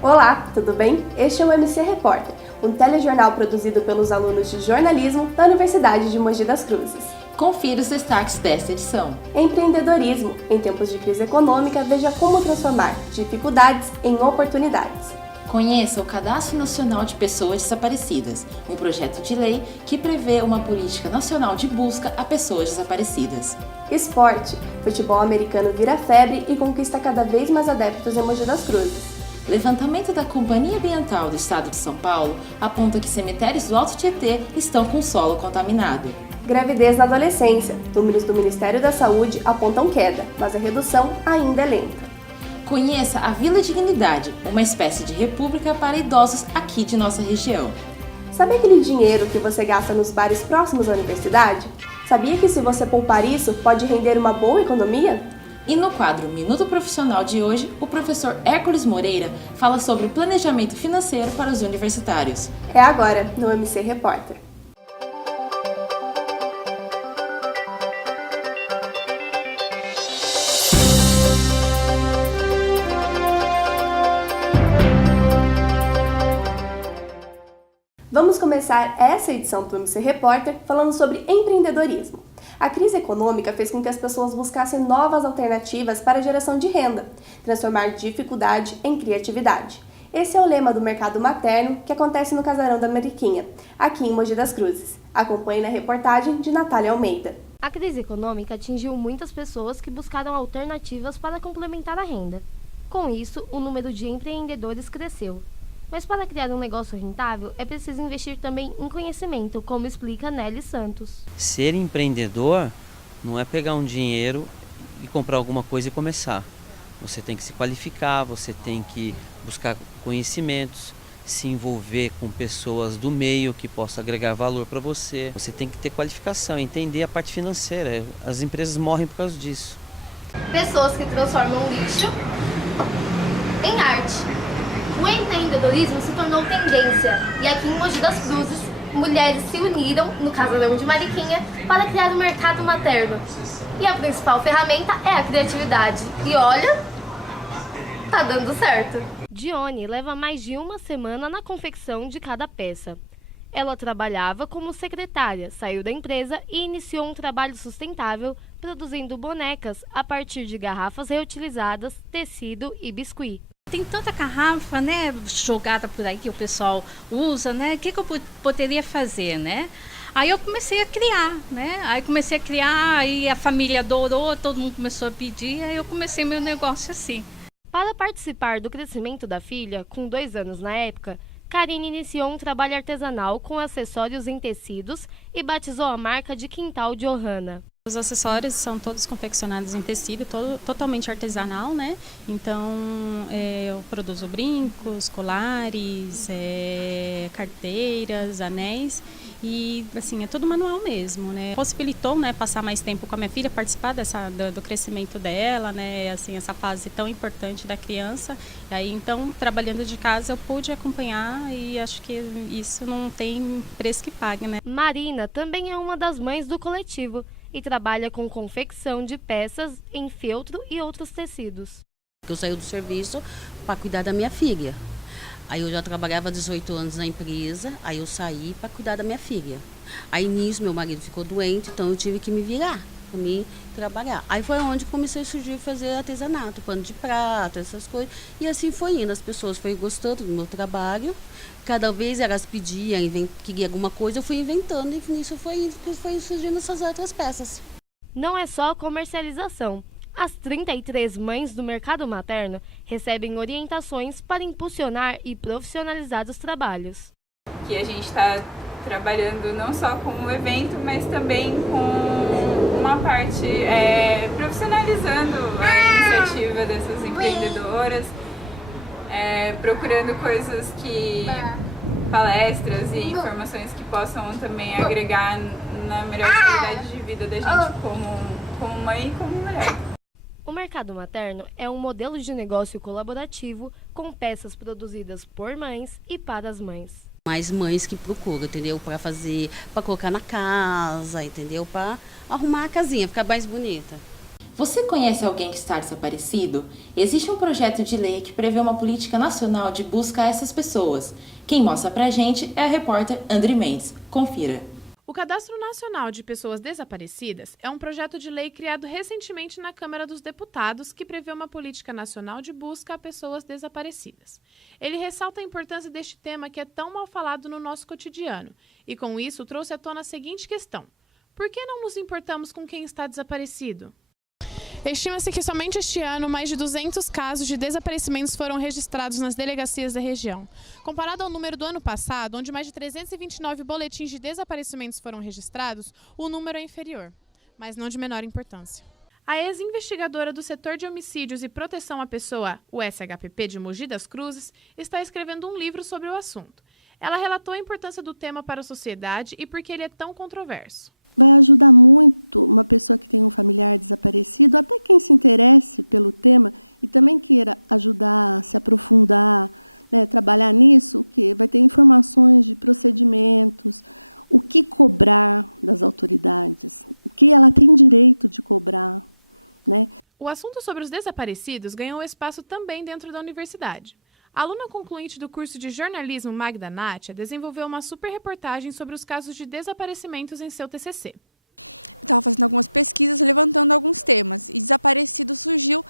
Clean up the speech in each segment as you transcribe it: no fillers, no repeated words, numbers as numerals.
Olá, tudo bem? Este é o MC Repórter, um telejornal produzido pelos alunos de jornalismo da Universidade de Mogi das Cruzes. Confira os destaques desta edição. Empreendedorismo. Em tempos de crise econômica, veja como transformar dificuldades em oportunidades. Conheça o Cadastro Nacional de Pessoas Desaparecidas, um projeto de lei que prevê uma política nacional de busca a pessoas desaparecidas. Esporte. Futebol americano vira febre e conquista cada vez mais adeptos em Mogi das Cruzes. Levantamento da Companhia Ambiental do Estado de São Paulo aponta que cemitérios do Alto Tietê estão com solo contaminado. Gravidez na adolescência. Números do Ministério da Saúde apontam queda, mas a redução ainda é lenta. Conheça a Vila Dignidade, uma espécie de república para idosos aqui de nossa região. Sabe aquele dinheiro que você gasta nos bares próximos à universidade? Sabia que se você poupar isso, pode render uma boa economia? E no quadro Minuto Profissional de hoje, o professor Hércules Moreira fala sobre o planejamento financeiro para os universitários. É agora, no MC Repórter. Vamos começar essa edição do MC Repórter falando sobre empreendedorismo. A crise econômica fez com que as pessoas buscassem novas alternativas para a geração de renda, transformar dificuldade em criatividade. Esse é o lema do Mercado Materno, que acontece no Casarão da Mariquinha, aqui em Mogi das Cruzes. Acompanhe na reportagem de Natália Almeida. A crise econômica atingiu muitas pessoas que buscaram alternativas para complementar a renda. Com isso, o número de empreendedores cresceu. Mas para criar um negócio rentável, é preciso investir também em conhecimento, como explica Nelly Santos. Ser empreendedor não é pegar um dinheiro e comprar alguma coisa e começar. Você tem que se qualificar, você tem que buscar conhecimentos, se envolver com pessoas do meio que possam agregar valor para você. Você tem que ter qualificação, entender a parte financeira. As empresas morrem por causa disso. Pessoas que transformam lixo em arte. O empreendedorismo se tornou tendência e aqui em Mogi das Cruzes, mulheres se uniram no Casarão de Mariquinha para criar o mercado materno. E a principal ferramenta é a criatividade. E olha, tá dando certo. Dione leva mais de uma semana na confecção de cada peça. Ela trabalhava como secretária, saiu da empresa e iniciou um trabalho sustentável produzindo bonecas a partir de garrafas reutilizadas, tecido e biscuit. Tem tanta garrafa, né, jogada por aí que o pessoal usa, né? O que eu poderia fazer, né? Aí eu comecei a criar, né? Aí a família adorou, todo mundo começou a pedir, aí eu comecei meu negócio assim. Para participar do crescimento da filha, com 2 anos na época, Karine iniciou um trabalho artesanal com acessórios em tecidos e batizou a marca de Quintal Johanna. Os acessórios são todos confeccionados em tecido, totalmente artesanal, né? Então, eu produzo brincos, colares, carteiras, anéis e, assim, é tudo manual mesmo, né? Possibilitou, né, passar mais tempo com a minha filha, participar do crescimento dela, né? Assim, essa fase tão importante da criança. E aí, então, trabalhando de casa, eu pude acompanhar e acho que isso não tem preço que pague, né? Marina também é uma das mães do coletivo e trabalha com confecção de peças em feltro e outros tecidos. Eu saí do serviço para cuidar da minha filha. Aí eu já trabalhava 18 anos na empresa, aí eu saí para cuidar da minha filha. Aí nisso meu marido ficou doente, então eu tive que me virar para mim trabalhar. Aí foi onde comecei a surgir fazer artesanato, pano de prata, essas coisas. E assim foi indo, as pessoas foram gostando do meu trabalho. Cada vez elas pediam, queriam alguma coisa, eu fui inventando e nisso foi surgindo essas outras peças. Não é só comercialização. As 33 mães do mercado materno recebem orientações para impulsionar e profissionalizar os trabalhos. Que a gente está trabalhando não só com o evento, mas também com uma parte profissionalizando a iniciativa dessas empreendedoras, procurando coisas palestras e informações que possam também agregar na melhor qualidade de vida da gente como mãe e como mulher. O mercado materno é um modelo de negócio colaborativo com peças produzidas por mães e para as mães. Mais mães que procuram, entendeu? Para fazer, para colocar na casa, entendeu? Para arrumar a casinha, ficar mais bonita. Você conhece alguém que está desaparecido? Existe um projeto de lei que prevê uma política nacional de busca a essas pessoas. Quem mostra pra gente é a repórter Andri Mendes. Confira. O Cadastro Nacional de Pessoas Desaparecidas é um projeto de lei criado recentemente na Câmara dos Deputados que prevê uma política nacional de busca a pessoas desaparecidas. Ele ressalta a importância deste tema que é tão mal falado no nosso cotidiano e, com isso, trouxe à tona a seguinte questão: por que não nos importamos com quem está desaparecido? Estima-se que somente este ano mais de 200 casos de desaparecimentos foram registrados nas delegacias da região. Comparado ao número do ano passado, onde mais de 329 boletins de desaparecimentos foram registrados, o número é inferior, mas não de menor importância. A ex-investigadora do Setor de Homicídios e Proteção à Pessoa, o SHPP de Mogi das Cruzes, está escrevendo um livro sobre o assunto. Ela relatou a importância do tema para a sociedade e por que ele é tão controverso. Vai ajudar muito uma pessoa que tem um familiar desaparecido, até quem se interesse pelo tema e também queira ajudar, se aprofundar, né, trabalhar nisso, que vai ter informações de procedimentos, o que cobrar das autoridades, o que ela tem direito de cobrar, né? O assunto sobre os desaparecidos ganhou espaço também dentro da universidade. A aluna concluinte do curso de jornalismo Magda Nátia desenvolveu uma super reportagem sobre os casos de desaparecimentos em seu TCC. Estava fazendo algumas pesquisas, levantando alguns temas, e desaparecido surgiu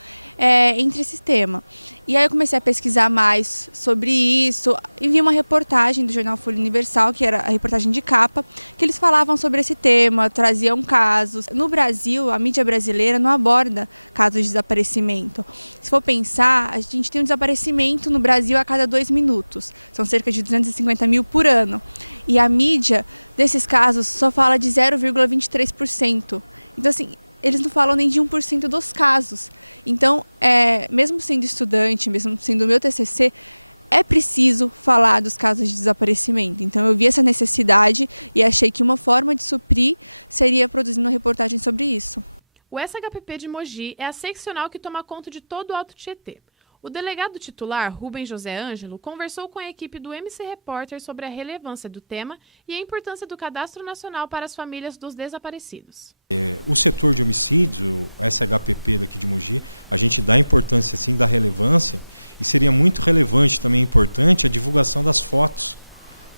entre esse tema. E aí eu comecei a pesquisar mais sobre isso e vi uma reportagem do jornal Folha Universal, que era a reportagem de capa, que eles falavam sobre esse tema, traziam casos. No Brasil, a mídia brasileira não aborda casos de desaparecimento. Se for pensar, a gente tem um desaparecimento no Brasil a cada 2 minutos. São cerca de 250 mil por ano. E a mídia desses casos só fala de 0,23%. Então, assim, eles não falam nem de 1% dos casos. Então, mesmo sendo estudante, mesmo sendo o meu TCC, é preciso falar dos casos de desaparecimento. Então, eu vi essa necessidade e achei que uma forma de suprir seria produzindo uma reportagem sobre isso. O SHPP de Mogi é a seccional que toma conta de todo o Alto Tietê. O delegado titular, Rubens José Ângelo, conversou com a equipe do MC Repórter sobre a relevância do tema e a importância do Cadastro Nacional para as famílias dos desaparecidos. O setor de homicídios, o SHPP daqui de Mogi, a gente dá importância, sim, da relevância, e seria muito relevante, também importante, a divulgação das fotos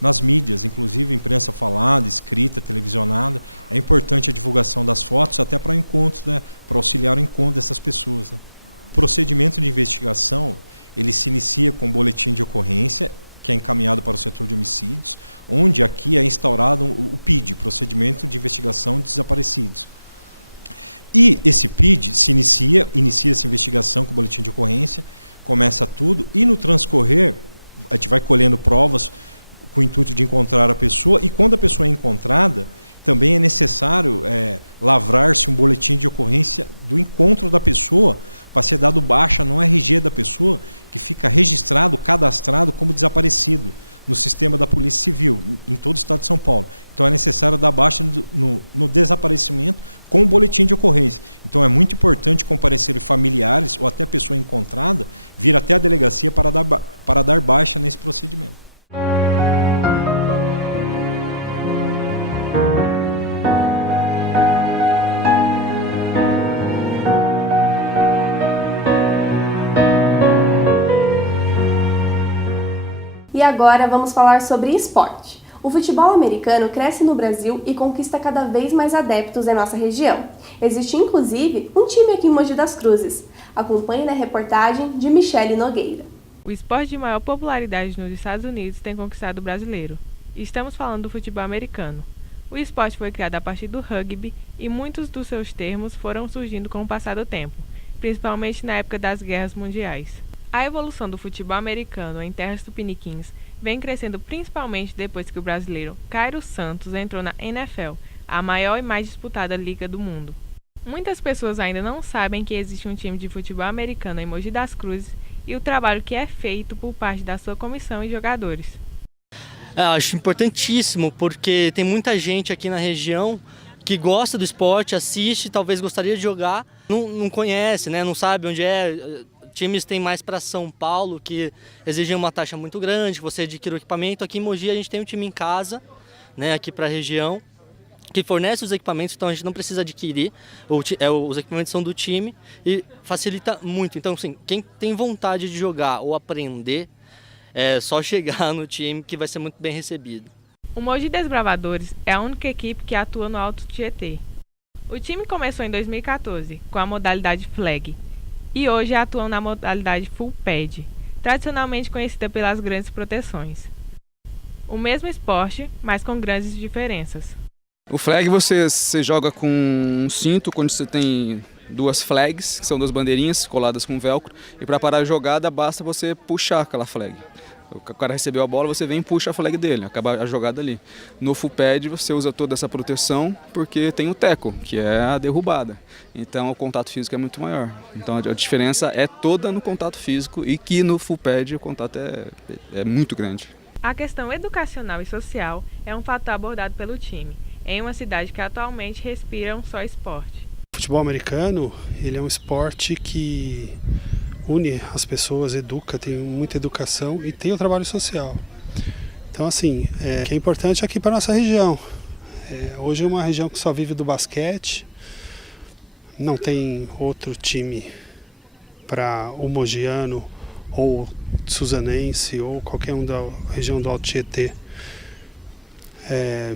nas mídias, inclusive imprensa falada, escrita, televisionada. É importante a divulgação das fotos até para o encontro, né, para auxiliar o encontro dessas pessoas, né. O procedimento de investigação, ele se inicia com um boletim de ocorrência, que é encaminhado para o setor de homicídios, onde aqui é instaurado o PID, Procedimento de Investigação de Desaparecidos. E esse PID se inicia-se a investigação com o boletim de ocorrência, começa tudo, e no transcorrer, a gente vai colhendo provas com o intuito de encontrar a pessoa, e quando a pessoa é encontrada, também é necessário lavrar-se um boletim de ocorrência do encontro da pessoa, para ser dado baixa no RG da pessoa, que fica registrado, cadastrado como desaparecido no sistema da Polícia Civil, em todo o estado de São Paulo. Então é necessário dar baixa no desaparecimento com o boletim de ocorrência. Então é muito importante comparecer familiares ou até a pessoa encontrada vir até a delegacia para dar baixa nesse procedimento. E agora vamos falar sobre esporte. O futebol americano cresce no Brasil e conquista cada vez mais adeptos em nossa região. Existe inclusive um time aqui em Mogi das Cruzes. Acompanhe na reportagem de Michele Nogueira. O esporte de maior popularidade nos Estados Unidos tem conquistado o brasileiro. Estamos falando do futebol americano. O esporte foi criado a partir do rugby e muitos dos seus termos foram surgindo com o passar do tempo, principalmente na época das guerras mundiais. A evolução do futebol americano em terras tupiniquins vem crescendo principalmente depois que o brasileiro Cairo Santos entrou na NFL, a maior e mais disputada liga do mundo. Muitas pessoas ainda não sabem que existe um time de futebol americano em Mogi das Cruzes e o trabalho que é feito por parte da sua comissão e jogadores. Acho importantíssimo porque tem muita gente aqui na região que gosta do esporte, assiste, talvez gostaria de jogar, não conhece, né? Não sabe onde é. Times tem mais para São Paulo, que exigem uma taxa muito grande, que você adquira o equipamento. Aqui em Mogi a gente tem um time em casa, né, aqui para a região, que fornece os equipamentos, então a gente não precisa adquirir, os equipamentos são do time e facilita muito. Então, assim, quem tem vontade de jogar ou aprender, é só chegar no time que vai ser muito bem recebido. O Mogi Desbravadores é a única equipe que atua no Alto Tietê. O time começou em 2014 com a modalidade flag e hoje atuam na modalidade full pad, tradicionalmente conhecida pelas grandes proteções. O mesmo esporte, mas com grandes diferenças. O flag você joga com um cinto quando você tem 2 flags, que são 2 bandeirinhas coladas com velcro, e para parar a jogada basta você puxar aquela flag. O cara recebeu a bola, você vem e puxa a flag dele, acaba a jogada ali. No full pad você usa toda essa proteção porque tem o tackle, que é a derrubada. Então o contato físico é muito maior. Então a diferença é toda no contato físico e que no full pad o contato é muito grande. A questão educacional e social é um fator abordado pelo time, em uma cidade que atualmente respira um só esporte. O futebol americano, ele é um esporte que une as pessoas, educa, tem muita educação e tem o trabalho social. Então, assim, o que é importante aqui para a nossa região. Hoje é uma região que só vive do basquete, não tem outro time para o mogiano ou suzanense ou qualquer um da região do Alto Tietê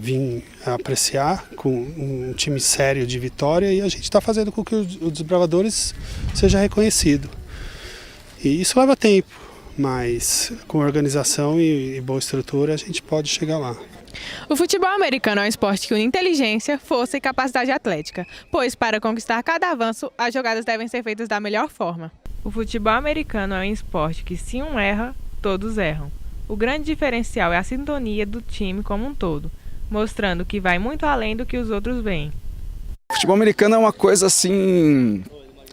vir apreciar com um time sério de Vitória, e a gente está fazendo com que o Desbravadores seja reconhecido. E isso leva tempo, mas com organização e boa estrutura a gente pode chegar lá. O futebol americano é um esporte que une inteligência, força e capacidade atlética, pois para conquistar cada avanço, as jogadas devem ser feitas da melhor forma. O futebol americano é um esporte que, se um erra, todos erram. O grande diferencial é a sintonia do time como um todo, mostrando que vai muito além do que os outros veem. O futebol americano é uma coisa assim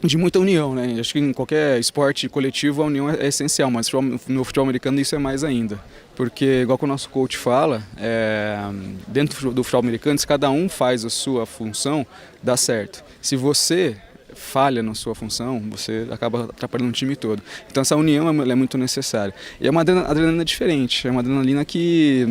de muita união, né? Acho que em qualquer esporte coletivo a união é essencial, mas no futebol americano isso é mais ainda. Porque, igual que o nosso coach fala, dentro do futebol americano, se cada um faz a sua função, dá certo. Se você falha na sua função, você acaba atrapalhando o time todo. Então essa união é muito necessária. E é uma adrenalina diferente, é uma adrenalina que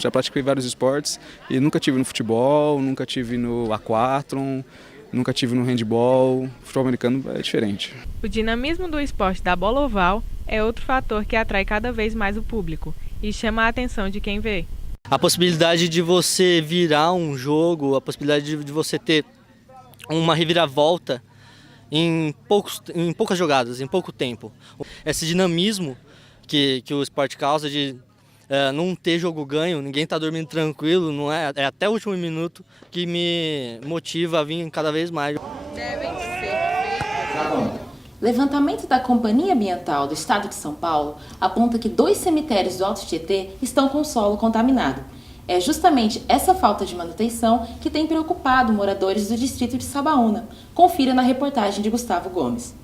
já pratiquei vários esportes e nunca tive no futebol, nunca tive no aquathlon, nunca tive no handball. O futebol americano é diferente. O dinamismo do esporte da bola oval é outro fator que atrai cada vez mais o público e chama a atenção de quem vê. A possibilidade de você virar um jogo, a possibilidade de você ter uma reviravolta em poucas jogadas, em pouco tempo. Esse dinamismo que o esporte causa de não ter jogo ganho, ninguém está dormindo tranquilo, não é até o último minuto que me motiva a vir cada vez mais. Devem ser feitas. Levantamento da Companhia Ambiental do Estado de São Paulo aponta que 2 cemitérios do Alto Tietê estão com solo contaminado. É justamente essa falta de manutenção que tem preocupado moradores do distrito de Sabaúna. Confira na reportagem de Gustavo Gomes.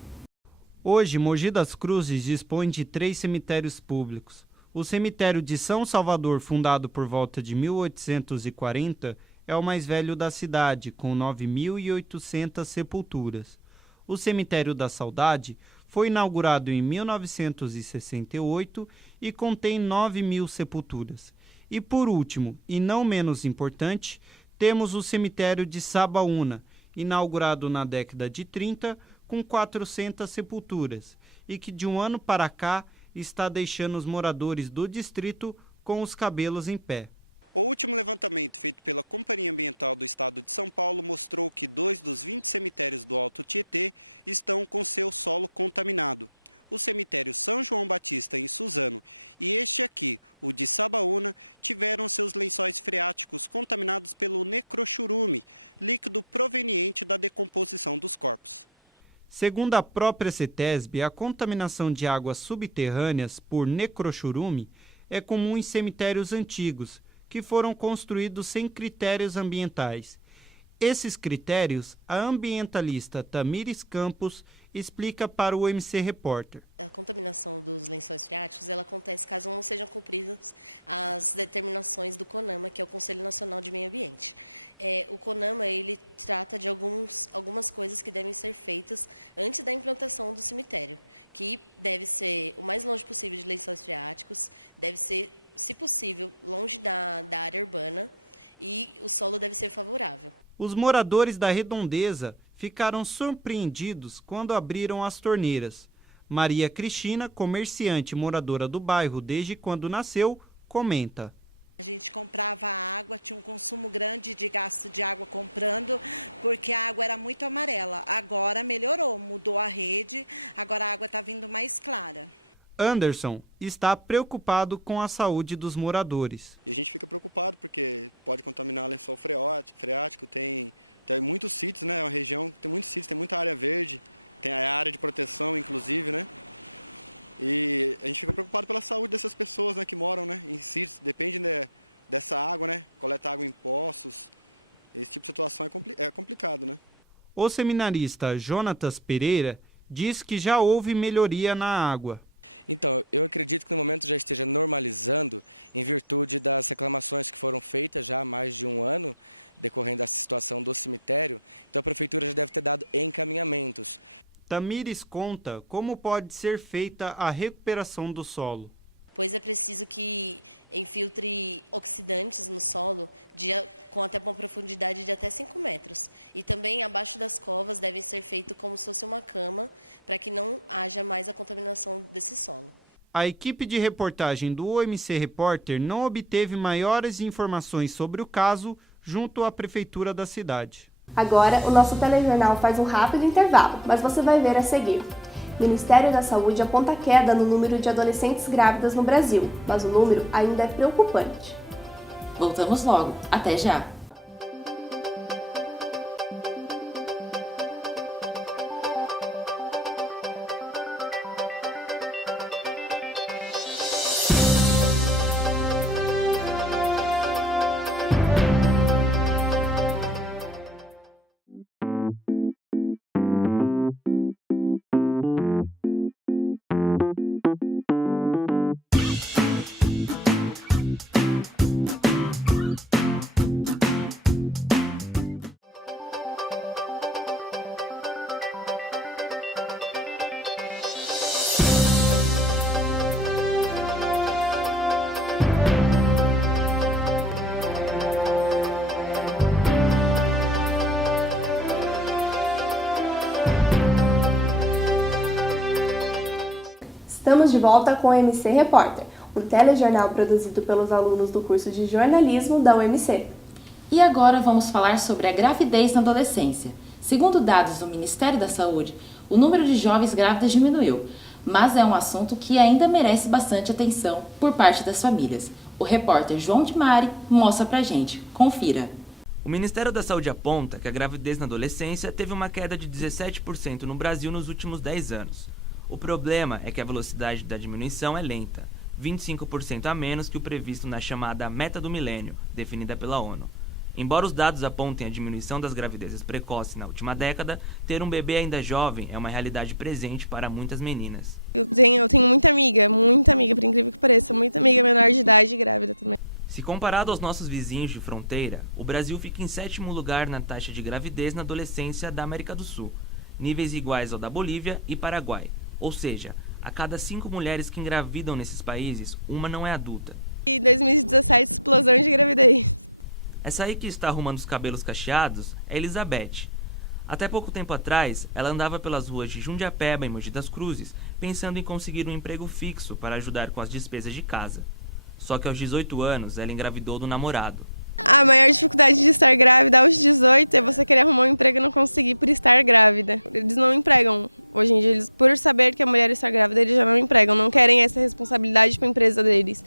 Hoje, Mogi das Cruzes dispõe de 3 cemitérios públicos. O cemitério de São Salvador, fundado por volta de 1840, é o mais velho da cidade, com 9.800 sepulturas. O Cemitério da Saudade foi inaugurado em 1968 e contém 9.000 sepulturas. E por último, e não menos importante, temos o cemitério de Sabaúna, inaugurado na década de 30, com 400 sepulturas, e que de um ano para cá está deixando os moradores do distrito com os cabelos em pé. O último levantamento feito pela Companhia Ambiental do Estado de São Paulo mostrou que 2 dos 20 cemitérios do Alto Tietê estão com seu solo contaminado. O cemitério São João Batista, em Suzano, e este aqui, o de Sabaúna, tiveram seus lençóis freáticos contaminados pelo necrochurume, líquido proveniente da decomposição dos corpos. Segundo a própria CETESB, a contaminação de águas subterrâneas por necrochurume é comum em cemitérios antigos, que foram construídos sem critérios ambientais. Esses critérios, a ambientalista Tamires Campos explica para o MC Repórter. A contaminação dos lençóis freáticos ela acontece caso não sejam cumpridas as determinações do CONAMA, que é o Conselho Nacional de Meio Ambiente. O CONAMA ele trata de algumas coisas que devem ser feitas antes da implantação do cemitério, que deve ser o mais longe possível de lençóis freáticos, deve ser, se possível, longe da área urbana e o solo deve ser favorável. Os moradores da Redondeza ficaram surpreendidos quando abriram as torneiras. Maria Cristina, comerciante e moradora do bairro desde quando nasceu, comenta. A gente comprava água, tinha um consumo grande de gasto de água comprando, porque a água era muito amarela. Agora melhorou, mudou a rede, agora a água está vindo mais clara. Anderson está preocupado com a saúde dos moradores. E a gente fica preocupado porque pode contaminar lençol freático, tem muitos sítios, né? É uma região que tem muitos sítios, tem muita área verde, tem a área de proteção, inclusive, né? E a gente fica preocupado pela saúde dessas pessoas, né, que moram, né, em sítios, depende, né, dessa água, né? Coleta água em poços. Esse tipo de situação é complicado, né? O seminarista Jonatas Pereira diz que já houve melhoria na água. Então, eu acredito que no momento já esteja normalizando em virtude das reclamações que foram feitas já há mais de um ano, decorrendo dessa situação do cemitério. Então a prefeitura já deve ter dado encaminhamentos. Tamires conta como pode ser feita a recuperação do solo. Pois é preciso que infiltre oxidantes no solo com até uma profundidade de até 5 metros. E também abaixo das covas deve ser feito como se fosse uma cama, para que não haja mais a contaminação desse solo. A equipe de reportagem do OMC Repórter não obteve maiores informações sobre o caso junto à prefeitura da cidade. Agora, o nosso telejornal faz um rápido intervalo, mas você vai ver a seguir. O Ministério da Saúde aponta queda no número de adolescentes grávidas no Brasil, mas o número ainda é preocupante. Voltamos logo. Até já! Estamos de volta com o MC Repórter, um telejornal produzido pelos alunos do curso de jornalismo da UMC. E agora vamos falar sobre a gravidez na adolescência. Segundo dados do Ministério da Saúde, o número de jovens grávidas diminuiu, mas é um assunto que ainda merece bastante atenção por parte das famílias. O repórter João de Mari mostra pra gente. Confira. O Ministério da Saúde aponta que a gravidez na adolescência teve uma queda de 17% no Brasil nos últimos 10 anos. O problema é que a velocidade da diminuição é lenta, 25% a menos que o previsto na chamada Meta do Milênio, definida pela ONU. Embora os dados apontem a diminuição das gravidezes precoces na última década, ter um bebê ainda jovem é uma realidade presente para muitas meninas. Eu tenho muita amiga, por incrível que pareça, muita amiga menor de idade grávida também. Se comparado aos nossos vizinhos de fronteira, o Brasil fica em 7º lugar na taxa de gravidez na adolescência da América do Sul, níveis iguais ao da Bolívia e Paraguai. Ou seja, a cada 5 mulheres que engravidam nesses países, uma não é adulta. E 2017, explosão de gravidez. Essa aí que está arrumando os cabelos cacheados é Elizabeth. Até pouco tempo atrás, ela andava pelas ruas de Jundiapeba, em Mogi das Cruzes, pensando em conseguir um emprego fixo para ajudar com as despesas de casa. Só que aos 18 anos, ela engravidou do namorado. A maior dificuldade de estar grávida aos 18 é você querer arrumar um emprego e não conseguir por estar grávida. Eles não empregam. Hoje em dia, por saber que a mulher está grávida, eles já não empregam, não querem essa responsabilidade para a empresa deles.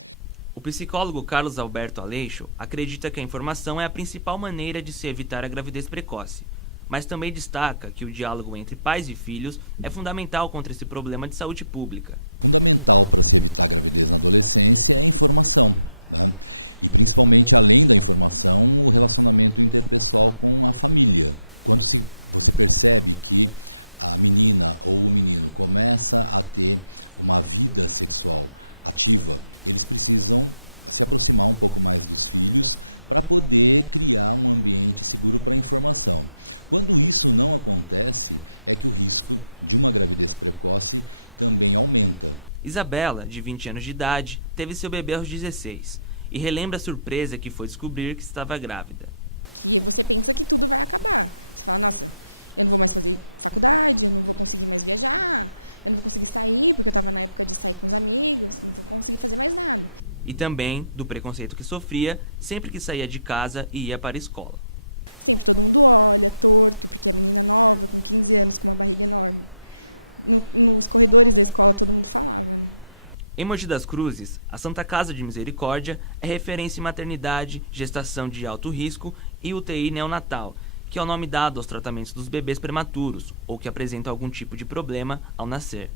O psicólogo Carlos Alberto Aleixo acredita que a informação é a principal maneira de se evitar a gravidez precoce. mas também destaca que o diálogo entre pais e filhos é fundamental contra esse problema de saúde pública. Fundamental para se evitar a gravidez na adolescência é a informação, né? E principalmente, além da informação, o relacionamento interpessoal com a família. Quando você percebe que a menina ou o menino começa a ter uma vida sexual ativa, eles precisam se aproximar um pouco mais dos filhos para poder criar um ambiente seguro para a informação. Quando isso não acontece, é que o risco de uma gravidez precoce também aumenta. Isabela, de 20 anos de idade, teve seu bebê aos 16 e relembra a surpresa que foi descobrir que estava grávida. Que você pensa que tudo vai acabar. Você fala, nossa, eu não vou mais fazer faculdade, eu não vou conseguir mais viajar, eu não vou conseguir sair, porque eu estava na época de sair com os amigos, não vou conseguir fazer mais nada. E também do preconceito que sofria sempre que saía de casa e ia para a escola. Sempre todo mundo olha torto, porque a menina nova, com 15 anos, com uma barriga enorme. Nos corredores da escola todo mundo falava, né? Em Mogi das Cruzes, a Santa Casa de Misericórdia é referência em maternidade, gestação de alto risco e UTI neonatal, que é o nome dado aos tratamentos dos bebês prematuros ou que apresentam algum tipo de problema ao nascer.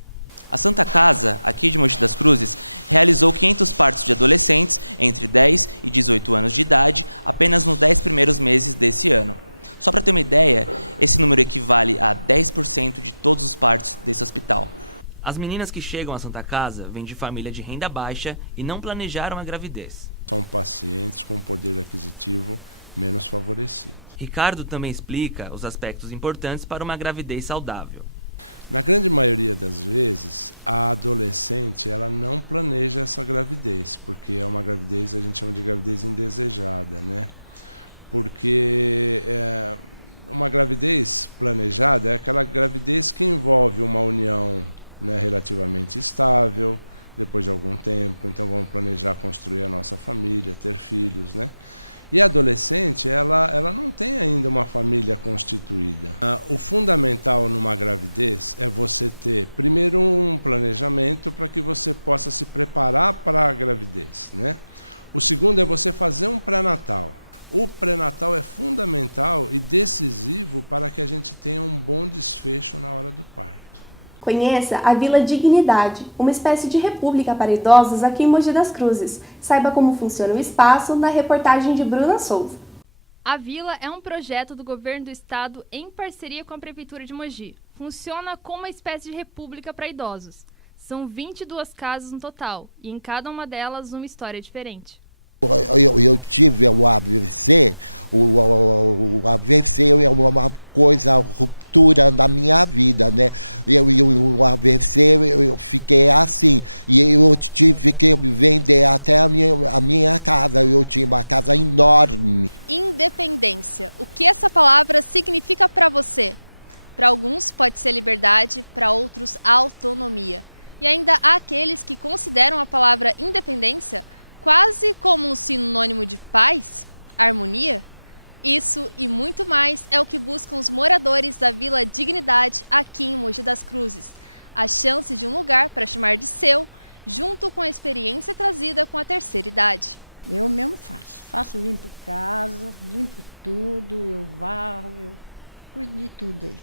A Santa Casa, aqui de Mogi das Cruzes, realizou 500 partos de adolescentes entre 10 e 18 anos de idade apenas nos 10 primeiros meses desse ano. Só para ter uma ideia, esse número equivale a 10% de todos os partos desse hospital. As meninas que chegam à Santa Casa vêm de família de renda baixa e não planejaram a gravidez. São pacientes com poder aquisitivo menos favorecido. Ricardo também explica os aspectos importantes para uma gravidez saudável. Na grande maioria das vezes, a adolescente ela não planeja essa gravidez, porque é uma gravidez, a gente chama de gravidez indesejada, né? Porque uma gravidez planejada é aquela gravidez que envolve uma união, né, relativamente estável, depois de algum tempo, então vamos planejar construir a nossa família, ter filhos, né? E a adolescente, ela não tem ainda uma família constituída. O fundamental numa gravidez é você ter, primeiro, um planejamento para que você possa se preparar para a gravidez, né? O segundo é você fazer um pré-natal. O pré-natal é fundamental e decisivo para que a gente tenha um bom desfecho na hora do parto. Conheça a Vila Dignidade, uma espécie de república para idosos aqui em Mogi das Cruzes. Saiba como funciona o espaço na reportagem de Bruna Souza. A Vila é um projeto do governo do estado em parceria com a Prefeitura de Mogi. Funciona como uma espécie de república para idosos. São 22 casas no total e em cada uma delas uma história diferente. Eu tive o AVC, o AVC é uma coisa, ruptura na minha vida, né? O AVC eu fiquei assim, e eu tive que vender até a minha casa, eu tinha uma casa enorme. Independência, o que essa palavra significa para você? Para alguns pode ser liberdade, para outros autonomia. E ainda há aqueles que consideram a palavra independência quase como um sinônimo de paz, harmonia. Isso e muito mais é o que buscam os moradores da Vila Dignidade aqui em Mogi das Cruzes. A chance de um lugar para chamar de seu, junto com a experiência trazida com a terceira idade. Eu mesmo faço limpo casa, limpo tudo, eu varro, eu cuido de tudo aí.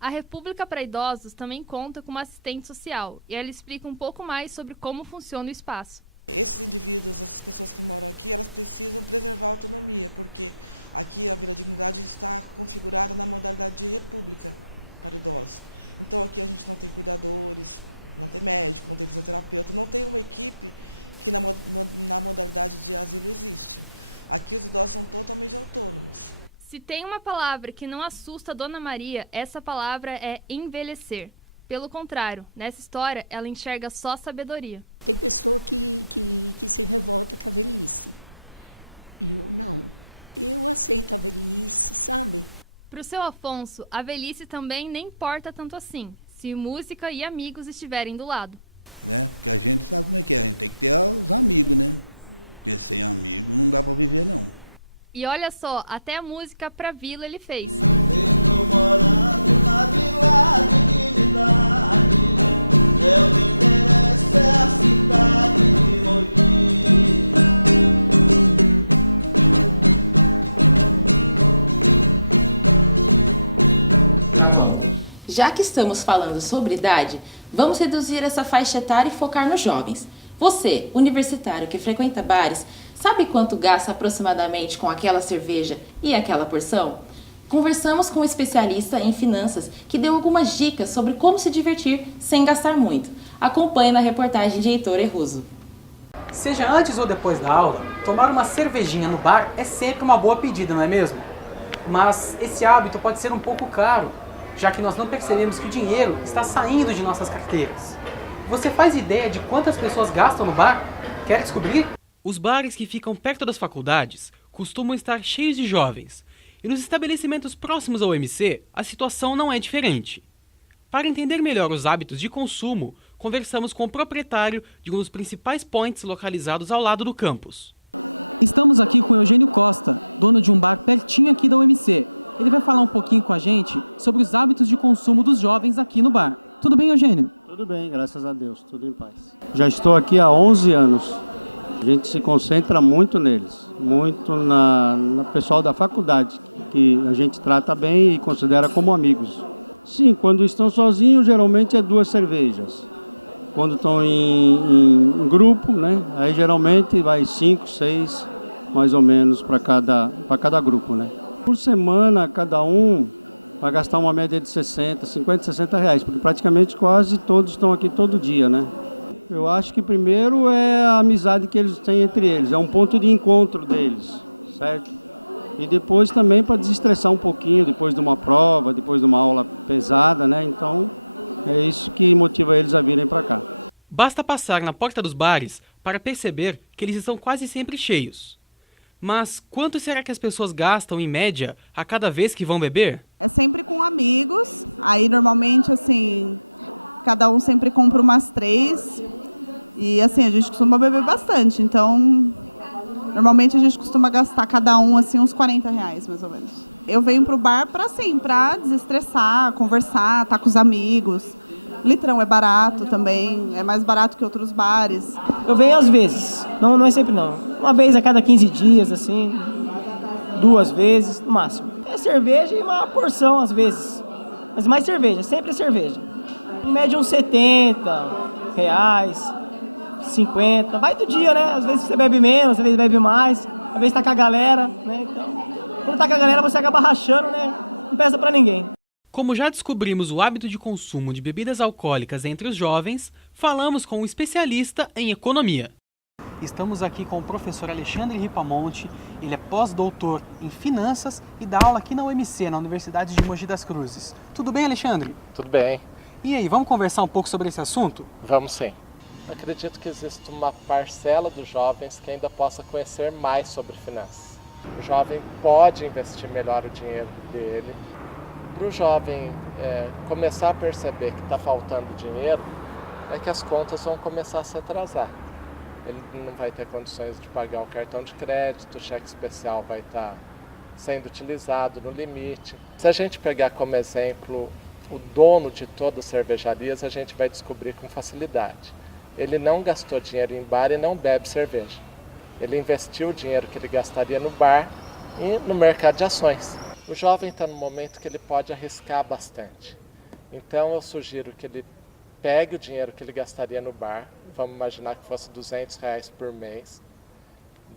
A República para Idosos também conta com uma assistente social e ela explica um pouco mais sobre como funciona o espaço. Esses indivíduos, essas pessoas que moram aqui, elas precisam preservar a autonomia, porque aqui a Vila Dignidade está configurada na modalidade de república para idosos. Então aqui a gente não tem cuidadores, não tem médico, não tem fisioterapeuta, não tem uma equipe que na modalidade de asilo existe. Aqui os idosos são totalmente autônomos. Se tem uma palavra que não assusta a Dona Maria, essa palavra é envelhecer. Pelo contrário, nessa história, ela enxerga só sabedoria. Tem pessoa que se revolta com a velhice. Eu não. Eu aceito a velhice, sabe? Para o seu Afonso, a velhice também nem importa tanto assim, se música e amigos estiverem do lado. Né? Porque a gente sabe como é que é, a gente tem que ter os amigos, né? Porque sem amigo não dá para viver, não. E olha só, até a música pra Vila ele fez. Estou morando na Vila Dignidade, meu endereço é a cidade de Mogi. Já que estamos falando sobre idade, vamos reduzir essa faixa etária e focar nos jovens. Você, universitário que frequenta bares, sabe quanto gasta aproximadamente com aquela cerveja e aquela porção? Conversamos com um especialista em finanças que deu algumas dicas sobre como se divertir sem gastar muito. Acompanhe na reportagem de Heitor Erruso. Seja antes ou depois da aula, tomar uma cervejinha no bar é sempre uma boa pedida, não é mesmo? Mas esse hábito pode ser um pouco caro, já que nós não percebemos que o dinheiro está saindo de nossas carteiras. Você faz ideia de quantas pessoas gastam no bar? Quer descobrir? Os bares que ficam perto das faculdades costumam estar cheios de jovens, e nos estabelecimentos próximos ao MC, a situação não é diferente. Para entender melhor os hábitos de consumo, conversamos com o proprietário de um dos principais points localizados ao lado do campus. Estamos aqui com o Eugênio Costa, dono de um bar pertinho aqui da UMC. Ele vai falar um pouquinho com a gente sobre os hábitos de consumo dos jovens aqui no bar. Tudo bem, Eugênio? Tudo bem, graças a Deus, tudo em paz. Já estou aqui há 11 anos. A gente se concentra muito neles, muito no pessoal da faculdade, que a gente trata bem e considera como amigos. Sim, quando estão sozinhos, geralmente é 2 cervejas. Quando estão em grupo, né? Aí geralmente vai 5, 6, mais ou menos para cada grupo, né? Por semana, cada um vai gastar uma média de 50, 60 reais, porque praticamente quase todos estão aqui todo dia, né? Eu acho que primeiro é a amizade que eles têm entre eles, é um ponto de encontro deles, certo? E depois também para desestressar um pouquinho, depois de uma prova, depois de uma aula pesada, né? Então, é isso que motiva eles a virem para cá. Basta passar na porta dos bares para perceber que eles estão quase sempre cheios. Mas quanto será que as pessoas gastam, em média, a cada vez que vão beber? É sempre com amigos, aí normalmente, assim, cada um sempre compra umas 3, e assim, a gente costuma beber bastante, então, normalmente a gente costuma gastar cada um, assim, uns 40 reais, mais ou menos. Eu venho pro bar pra desestressar, conversar, estar com os amigos. Litrão é barato também, é mais barato que outros bares. Eu venho às vezes, não é sempre não. Uma vez a cada 15 dias, assim, 2 vezes, no máximo. É cerveja e uma porção às vezes, mas mais cerveja, sempre cerveja. Em média uns 70 reais, 50, vai do dia, né? Às vezes você bebe menos, às vezes bebe mais, às vezes tá com a galera, né? Então, quando tá com a galera você acaba rachando, né? Não pesa pra ninguém. Como já descobrimos o hábito de consumo de bebidas alcoólicas entre os jovens, falamos com um especialista em economia. Estamos aqui com o professor Alexandre Ripamonte, ele é pós-doutor em finanças e dá aula aqui na UMC, na Universidade de Mogi das Cruzes. Tudo bem, Alexandre? Tudo bem. E aí, vamos conversar um pouco sobre esse assunto? Vamos sim. Acredito que existe uma parcela dos jovens que ainda possa conhecer mais sobre finanças. O jovem pode investir melhor o dinheiro dele. Para o jovem começar a perceber que está faltando dinheiro, é que as contas vão começar a se atrasar. Ele não vai ter condições de pagar o cartão de crédito, o cheque especial vai estar sendo utilizado no limite. Se a gente pegar como exemplo o dono de todas as cervejarias, a gente vai descobrir com facilidade. Ele não gastou dinheiro em bar e não bebe cerveja. Ele investiu o dinheiro que ele gastaria no bar e no mercado de ações. O jovem está no momento que ele pode arriscar bastante. Então eu sugiro que ele pegue o dinheiro que ele gastaria no bar, vamos imaginar que fosse R$200 por mês,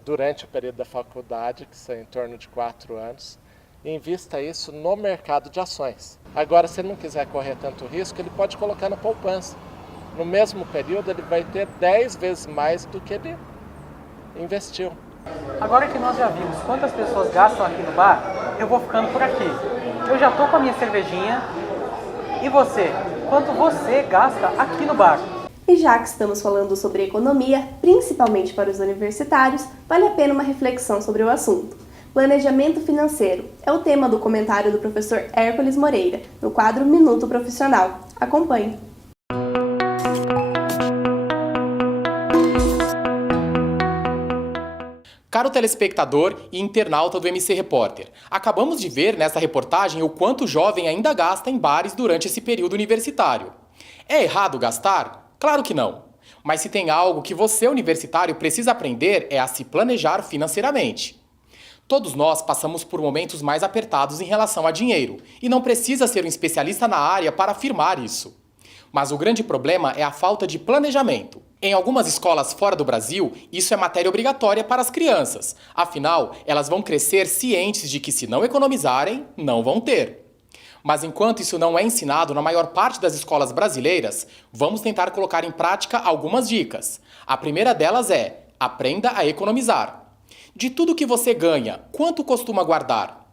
durante o período da faculdade, que são em torno de 4 anos, e invista isso no mercado de ações. Agora, se ele não quiser correr tanto risco, ele pode colocar na poupança. No mesmo período, ele vai ter 10 vezes mais do que ele investiu. Agora que nós já vimos quantas pessoas gastam aqui no bar, eu vou ficando por aqui. Eu já tô com a minha cervejinha. E você? Quanto você gasta aqui no bar? E já que estamos falando sobre economia, principalmente para os universitários, vale a pena uma reflexão sobre o assunto. Planejamento financeiro é o tema do comentário do professor Hércules Moreira, no quadro Minuto Profissional. Acompanhe. Caro telespectador e internauta do MC Repórter, acabamos de ver nessa reportagem o quanto o jovem ainda gasta em bares durante esse período universitário. É errado gastar? Claro que não. Mas se tem algo que você, universitário, precisa aprender é a se planejar financeiramente. Todos nós passamos por momentos mais apertados em relação a dinheiro, e não precisa ser um especialista na área para afirmar isso. Mas o grande problema é a falta de planejamento. Em algumas escolas fora do Brasil, isso é matéria obrigatória para as crianças. Afinal, elas vão crescer cientes de que se não economizarem, não vão ter. Mas enquanto isso não é ensinado na maior parte das escolas brasileiras, vamos tentar colocar em prática algumas dicas. A primeira delas é: aprenda a economizar. De tudo que você ganha, quanto costuma guardar?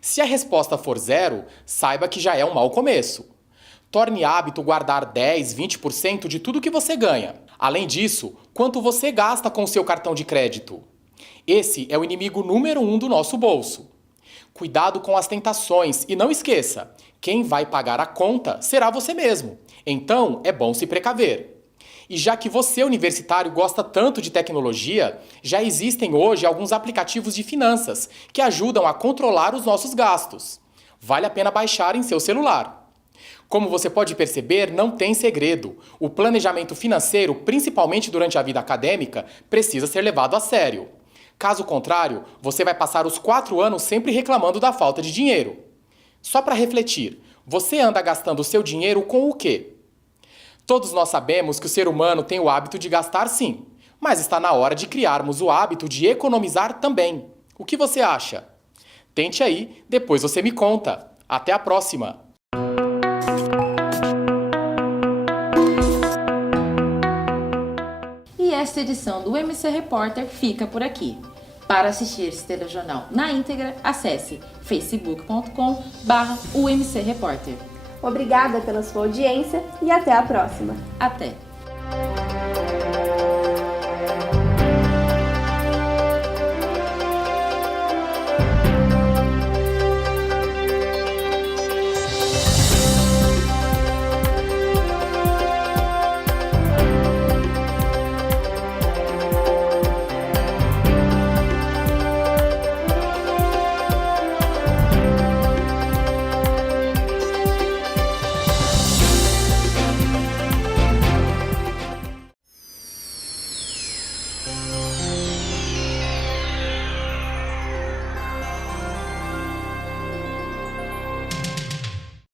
Se a resposta for 0, saiba que já é um mau começo. Torne hábito guardar 10, 20% de tudo que você ganha. Além disso, quanto você gasta com o seu cartão de crédito? Esse é o inimigo número 1 do nosso bolso. Cuidado com as tentações e não esqueça, quem vai pagar a conta será você mesmo. Então, é bom se precaver. E já que você, universitário, gosta tanto de tecnologia, já existem hoje alguns aplicativos de finanças que ajudam a controlar os nossos gastos. Vale a pena baixar em seu celular. Como você pode perceber, não tem segredo. O planejamento financeiro, principalmente durante a vida acadêmica, precisa ser levado a sério. Caso contrário, você vai passar os 4 anos sempre reclamando da falta de dinheiro. Só para refletir, você anda gastando o seu dinheiro com o quê? Todos nós sabemos que o ser humano tem o hábito de gastar sim, mas está na hora de criarmos o hábito de economizar também. O que você acha? Tente aí, depois você me conta. Até a próxima! E esta edição do MC Repórter fica por aqui. Para assistir esse telejornal na íntegra, acesse facebook.com/umcrepórter. Obrigada pela sua audiência e até a próxima. Até!